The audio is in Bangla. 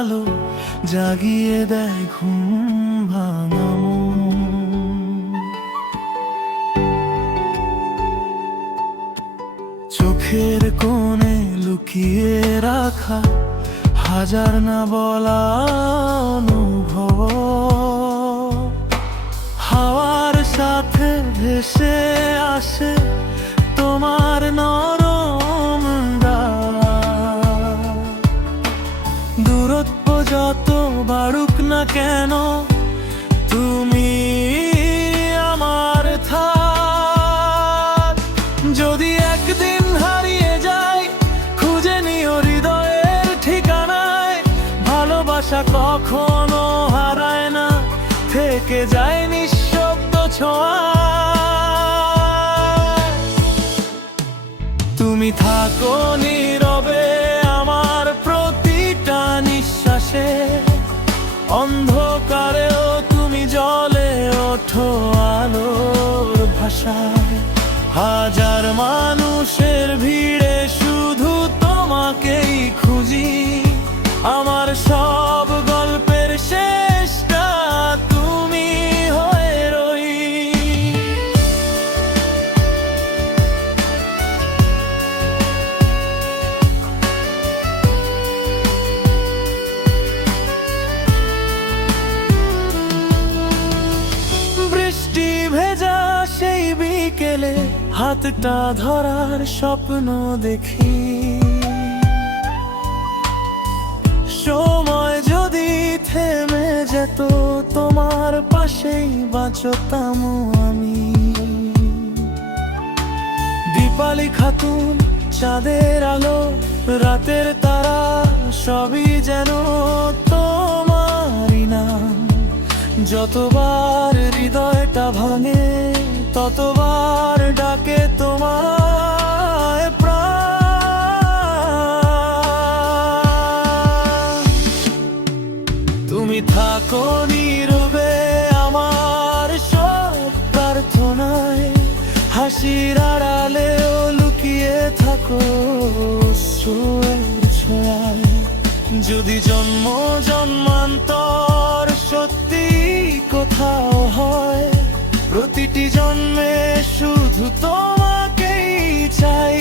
আলো জাগিয়ে দেয় ঘুম ভাঙা মন। চোখের কোণে লুকিয়ে রাখা হাজার না বলা অনুভব হাওয়ার সাথে ভেসে আসে তোমার নরম ডাক। দূরত্ব যত বাড়ুক না কেন তুমি আমার থাক। যদি একদিন হারিয়ে যাই খুঁজে নিও হৃদয়ের ঠিকানায়। ভালোবাসা কখনো হারায় না, থেকে যায় নিঃশব্দ ছোঁয়া। তুমি থাকো নীরবে আমার প্রতিটা নিঃশ্বাসে, অন্ধকারেও তুমি জ্বলে ওঠো আলোর ভাষায়। হাজার মানুষের ভিড়ে শুধু তোমাকেই খুঁজি, আমার সব গল্পের শেষটা তুমি হয়ে রই। বৃষ্টি ভেজা সেই বিকেলে হাতটা ধরার স্বপ্ন দেখি। সময় যদি থেমে যেত তোমার পাশেই বাঁচতাম আমি। দীপালি খাতুন, চাঁদের আলো, রাতের তারা সবই যেন তোমারই নাম। যতবার হৃদয়টা ভাঙে ততবার ডাকে তোমায় প্রাণ। তুমি থাকো নীরবে আমার সব প্রার্থনায়, হাসির আড়ালেও লুকিয়ে থাকো অশ্রুর ছোঁয়ায়। যদি জন্ম জন্মান্তর সত্যি কোথাও হয়, প্রতিটি জন্মে শুধু তোমাকেই চাই।